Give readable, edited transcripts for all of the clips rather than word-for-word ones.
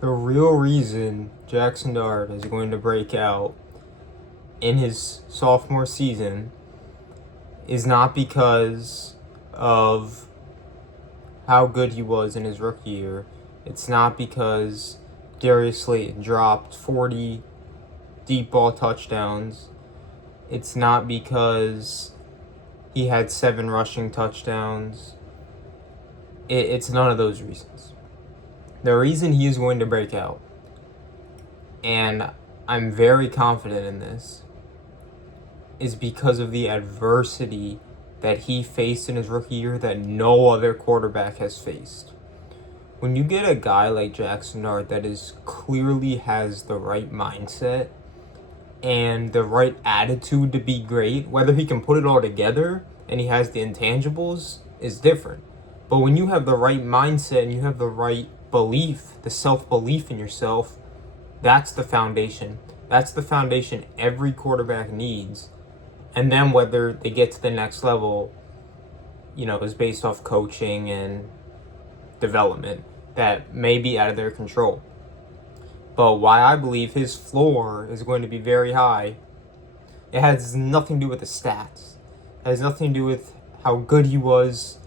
The real reason JAXSON DART is going to break out in his sophomore season is not because of how good he was in his rookie year. It's not because Darius Slayton dropped 40 deep ball touchdowns. It's not because he had 7 rushing touchdowns. It's none of those reasons. The reason he is going to break out, and I'm very confident in this, is because of the adversity that he faced in his rookie year that no other quarterback has faced. When you get a guy like JAXSON DART that is clearly has the right mindset and the right attitude to be great, whether he can put it all together and he has the intangibles is different. But when you have the right mindset and you have the right belief, the self-belief in yourself, that's the foundation. That's the foundation every quarterback needs. And then whether they get to the next level, is based off coaching and development that may be out of their control. But why I believe his floor is going to be very high, it has nothing to do with the stats. It has nothing to do with how good he was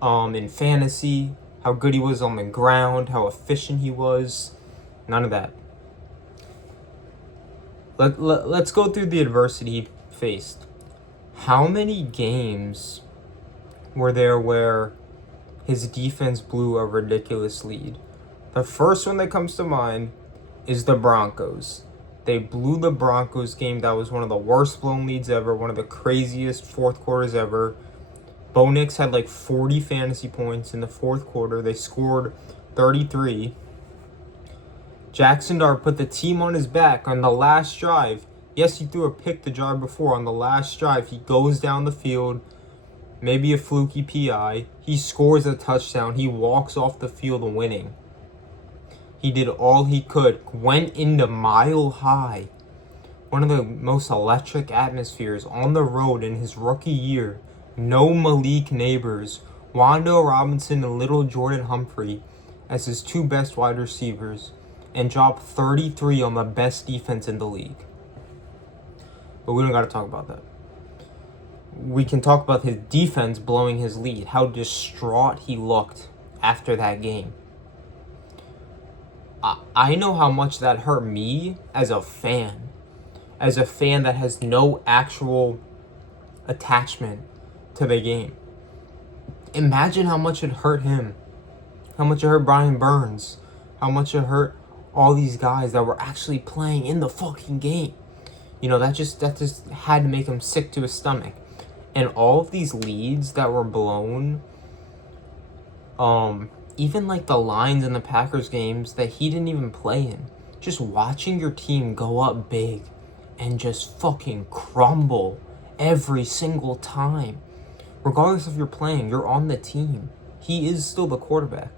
in fantasy, how good he was on the ground, how efficient he was. None of that. Let's go through the adversity he faced. How many games were there where his defense blew a ridiculous lead? The first one that comes to mind is the Broncos. They blew the Broncos game. That was one of the worst blown leads ever, one of the craziest fourth quarters ever. Bo Nix had like 40 fantasy points in the fourth quarter. They scored 33. JAXSON DART put the team on his back on the last drive. Yes, he threw a pick the drive before. On the last drive, he goes down the field, maybe a fluky PI. He scores a touchdown. He walks off the field winning. He did all he could. Went into Mile High, one of the most electric atmospheres on the road in his rookie year. No Malik Neighbors, Wando Robinson and little Jordan Humphrey as his 2 best wide receivers, and dropped 33 on the best defense in the league. But we don't got to talk about that. We can talk about his defense blowing his lead, how distraught he looked after that game. I know how much that hurt me as a fan that has no actual attachment to the game. Imagine how much it hurt him, how much it hurt Brian Burns, how much it hurt all these guys that were actually playing in the fucking game. That just had to make him sick to his stomach. And all of these leads that were blown, even like the Lions and the Packers games that he didn't even play in, just watching your team go up big and just fucking crumble every single time. Regardless if you're playing, you're on the team. He is still the quarterback.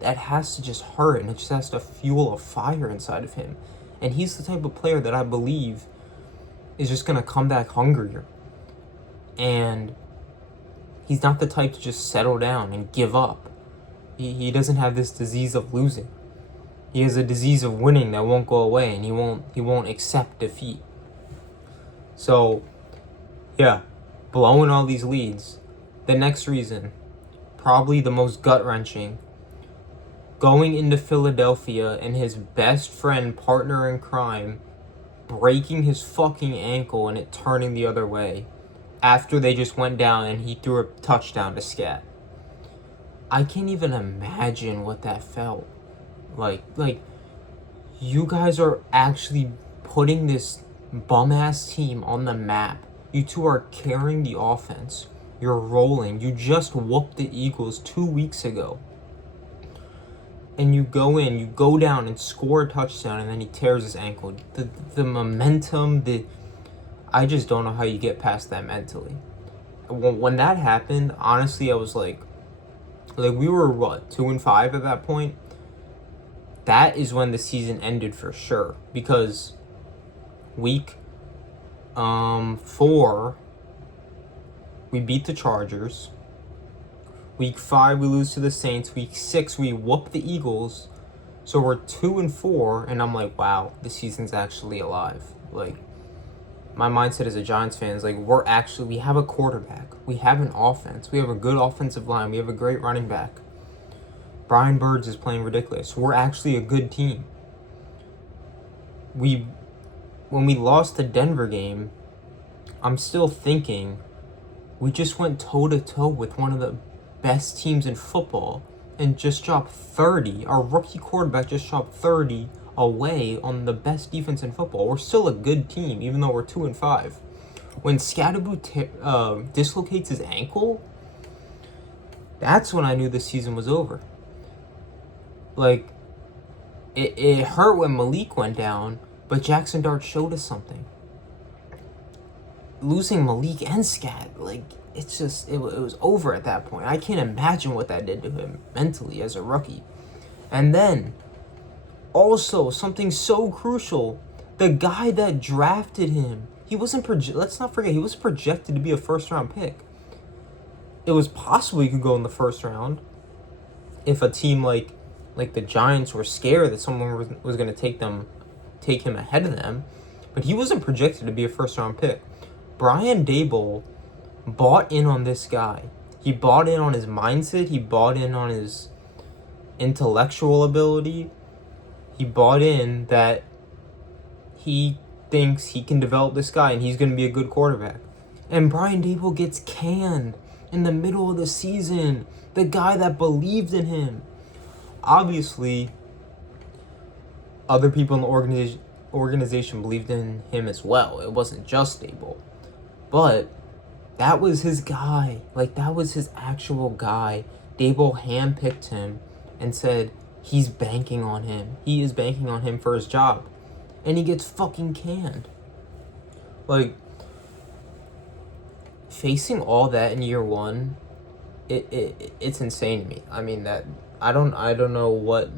That has to just hurt, and it just has to fuel a fire inside of him. And he's the type of player that I believe is just going to come back hungrier. And he's not the type to just settle down and give up. He doesn't have this disease of losing. He has a disease of winning that won't go away, and he won't accept defeat. So, yeah, blowing all these leads. The next reason, probably the most gut-wrenching, going into Philadelphia and his best friend, partner in crime, breaking his fucking ankle and it turning the other way after they just went down and he threw a touchdown to Scat. I can't even imagine what that felt like. You guys are actually putting this bum-ass team on the map. You two are carrying the offense. You're rolling. You just whooped the Eagles 2 weeks ago. And you go down and score a touchdown, and then he tears his ankle. The momentum, I just don't know how you get past that mentally. When that happened, honestly, I was like we were 2-5 at that point. That is when the season ended for sure, because week 4 we beat the Chargers. Week 5 we lose to the Saints. Week 6 we whoop the Eagles. So we're 2-4, and I'm like, wow, the season's actually alive. Like, my mindset as a Giants fan is like, we have a quarterback, we have an offense, we have a good offensive line, we have a great running back. Brian Burns is playing ridiculous. We're actually a good team. When we lost the Denver game, I'm still thinking we just went toe-to-toe with one of the best teams in football and just dropped 30. Our rookie quarterback just dropped 30 away on the best defense in football. We're still a good team, even though we're 2-5. When Scadaboo dislocates his ankle, that's when I knew the season was over. Like, it hurt when Malik went down, but JAXSON DART showed us something. Losing Malik and Scat, like, it's just, it was over at that point. I can't imagine what that did to him mentally as a rookie. And then, also, something so crucial, the guy that drafted him, let's not forget, he was projected to be a first-round pick. It was possible he could go in the first round if a team like the Giants were scared that someone was going to take him ahead of them. But he wasn't projected to be a first-round pick. Brian Daboll bought in on this guy. He bought in on his mindset. He bought in on his intellectual ability. He bought in that he thinks he can develop this guy and he's going to be a good quarterback. And Brian Daboll gets canned in the middle of the season. The guy that believed in him. Obviously, other people in the organization believed in him as well. It wasn't just Daboll. But that was his guy. Like, that was his actual guy. Daboll handpicked him and said he's banking on him. He is banking on him for his job. And he gets fucking canned. Like, facing all that in year one, it's insane to me. I mean, that I don't know what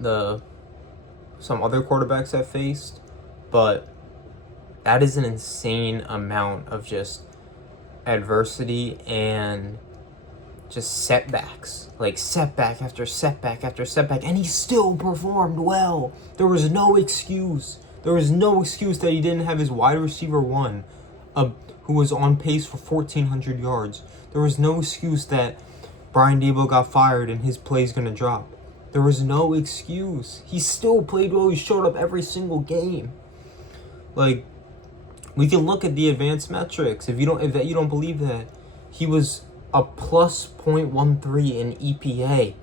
some other quarterbacks have faced, but that is an insane amount of just adversity and just setbacks. Like, setback after setback after setback, and he still performed well. There was no excuse. There was no excuse that he didn't have his wide receiver one, who was on pace for 1,400 yards. There was no excuse that Brian Daboll got fired and his play's gonna drop. There was no excuse. He still played well. He showed up every single game. Like, we can look at the advanced metrics. If you don't believe that, he was a plus 0.13 in EPA,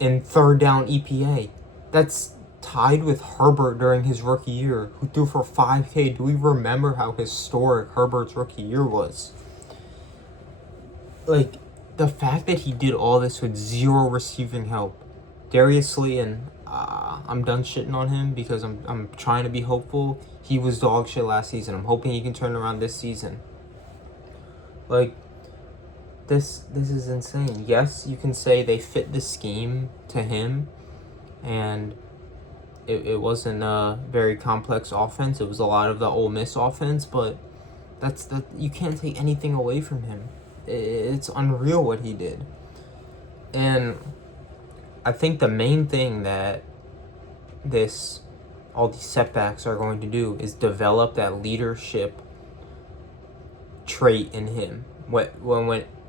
in third down EPA. That's tied with Herbert during his rookie year, who threw for 5K. Do we remember how historic Herbert's rookie year was? Like, the fact that he did all this with zero receiving help. Darius Slayton, I'm done shitting on him because I'm trying to be hopeful. He was dog shit last season. I'm hoping he can turn around this season. Like, this is insane. Yes, you can say they fit the scheme to him, and it wasn't a very complex offense. It was a lot of the Ole Miss offense, but you can't take anything away from him. It's unreal what he did. And I think the main thing that all these setbacks are going to do is develop that leadership trait in him.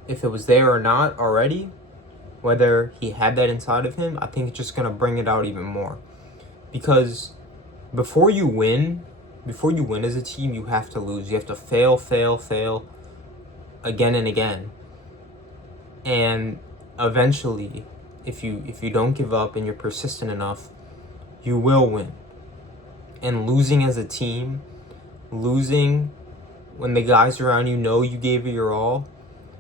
If it was there or not already, whether he had that inside of him, I think it's just going to bring it out even more. Because before you win as a team, you have to lose. You have to fail again and again. And eventually, if you don't give up and you're persistent enough, you will win. And losing as a team, losing when the guys around you know you gave it your all,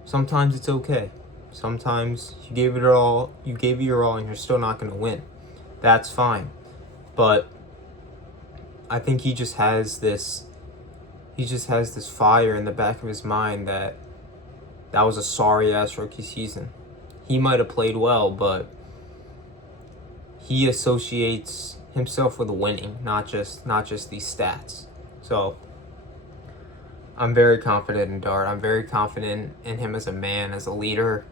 sometimes it's okay. Sometimes you gave it your all and you're still not going to win. That's fine. But I think he just has this fire in the back of his mind that was a sorry ass rookie season. He might have played well, but he associates himself with winning, not just these stats. So I'm very confident in Dart. I'm very confident in him as a man, as a leader,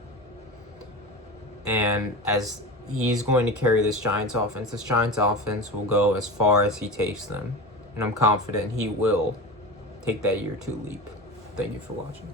and as he's going to carry this Giants offense. This Giants offense will go as far as he takes them. And I'm confident he will take that year 2 leap. Thank you for watching.